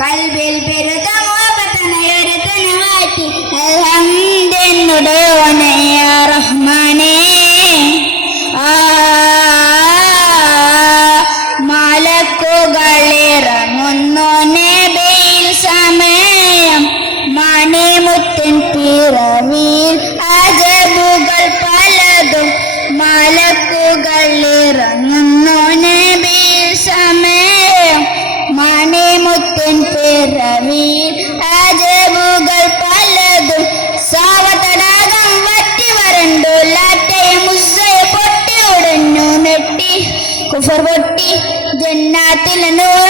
കൽബിൽ പെരുത മോഹത്തനയൊരുത്തനെ മാറ്റി അൽഹംദുലില്ലാഹി യാ റഹ്മാനേ. മലക്കുകളിറങ്ങുന്നു നബിയിൽ സമയം മണിമുത്തിൻ പിറവിയിൽ അജബുകൾ പലതും. മലക്കുകളിറങ്ങുന്നു നബിയിൽ സമയം മണിമുത്തിൻ പിറവിയിൽ അജബുകൾ പലതും. സാവതടാകം വറ്റി വരണ്ടു ലാറ്റയെ മുസ്സയെ പൊട്ടി ഉടഞ്ഞു നെട്ടി കുഫർ പൊട്ടി ജന്നാത്തിൽ നൂർ